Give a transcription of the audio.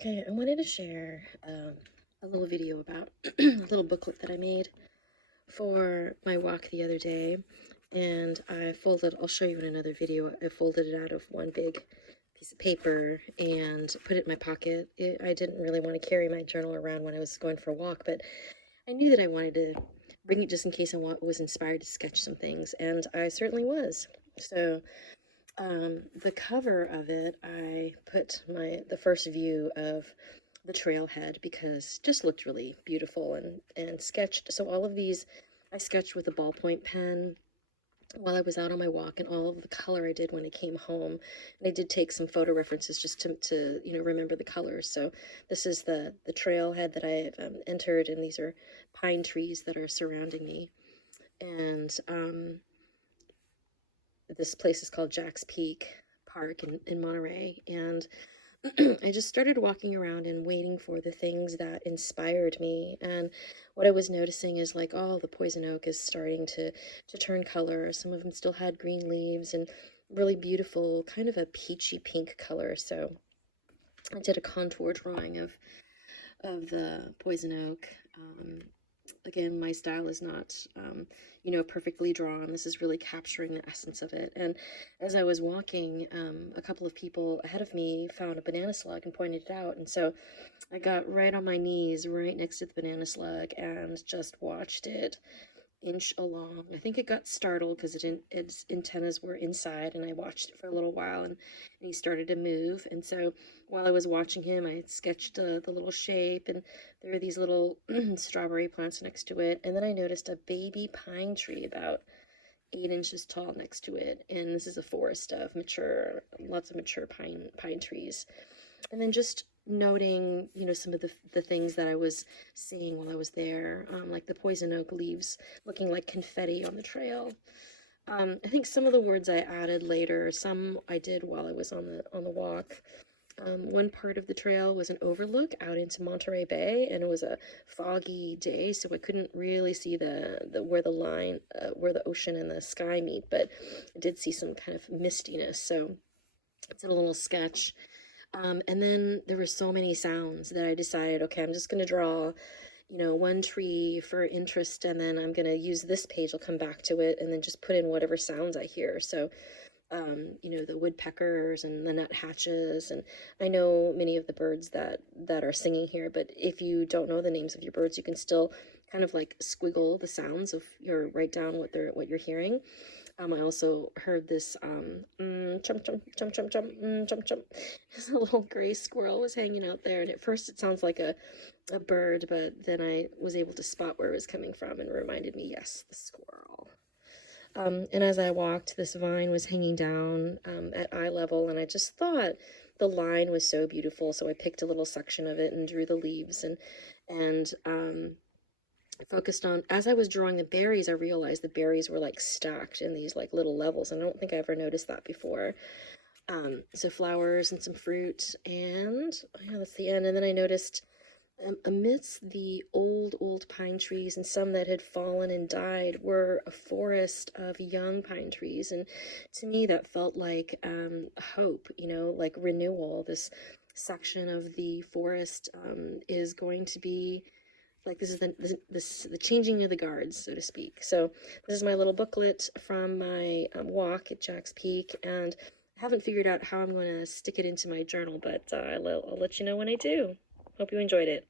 Okay, I wanted to share a little video about a little booklet that I made for my walk the other day. And I'll show you in another video, I folded it out of one big piece of paper and put it in my pocket. I didn't really want to carry my journal around when I was going for a walk, but I knew that I wanted to bring it just in case I was inspired to sketch some things, and I certainly was. So the cover of it, I put the first view of the trailhead because it just looked really beautiful and sketched. So all of these, I sketched with a ballpoint pen while I was out on my walk, and all of the color I did when I came home. And I did take some photo references just to remember the colors. So this is the trailhead that I've entered, and these are pine trees that are surrounding me. And this place is called Jack's Peak Park in Monterey. And I just started walking around and waiting for the things that inspired me. And what I was noticing is like, oh, the poison oak is starting to turn color. Some of them still had green leaves and really beautiful, kind of a peachy pink color. So I did a contour drawing of the poison oak. Again, my style is not, perfectly drawn. This is really capturing the essence of it. And as I was walking, a couple of people ahead of me found a banana slug and pointed it out. And so I got right on my knees, right next to the banana slug, and just watched it inch along. I think it got startled because its antennas were inside, and I watched it for a little while, and he started to move. And so while I was watching him, I sketched the little shape, and there were these little strawberry plants next to it. And then I noticed a baby pine tree about 8 inches tall next to it, and this is a forest of lots of mature pine trees. And then just noting, some of the things that I was seeing while I was there, like the poison oak leaves looking like confetti on the trail. I think some of the words I added later, some I did while I was on the walk. One part of the trail was an overlook out into Monterey Bay, and it was a foggy day, so I couldn't really see where the line, where the ocean and the sky meet, but I did see some kind of mistiness. So it's a little sketch. And then there were so many sounds that I decided, okay, I'm just going to draw, one tree for interest, and then I'm going to use this page. I'll come back to it and then just put in whatever sounds I hear. So, the woodpeckers and the nuthatches, and I know many of the birds that are singing here, but if you don't know the names of your birds, you can still kind of like squiggle the sounds of write down what you're hearing. I also heard this chum chum chum chum chum chum chum. A little gray squirrel was hanging out there, and at first it sounds like a bird, but then I was able to spot where it was coming from, and it reminded me, yes, the squirrel. And as I walked, this vine was hanging down at eye level, and I just thought the line was so beautiful, so I picked a little section of it and drew the leaves and focused on, as I was drawing the berries, I realized the berries were like stacked in these like little levels, and I don't think I ever noticed that before. So flowers and some fruit, and yeah, that's the end. And then I noticed amidst the old pine trees and some that had fallen and died were a forest of young pine trees, and to me that felt like hope, like renewal. This section of the forest is going to be like, this is the changing of the guards, so to speak. So this is my little booklet from my walk at Jack's Peak, and I haven't figured out how I'm going to stick it into my journal, but I'll let you know when I do. Hope you enjoyed it.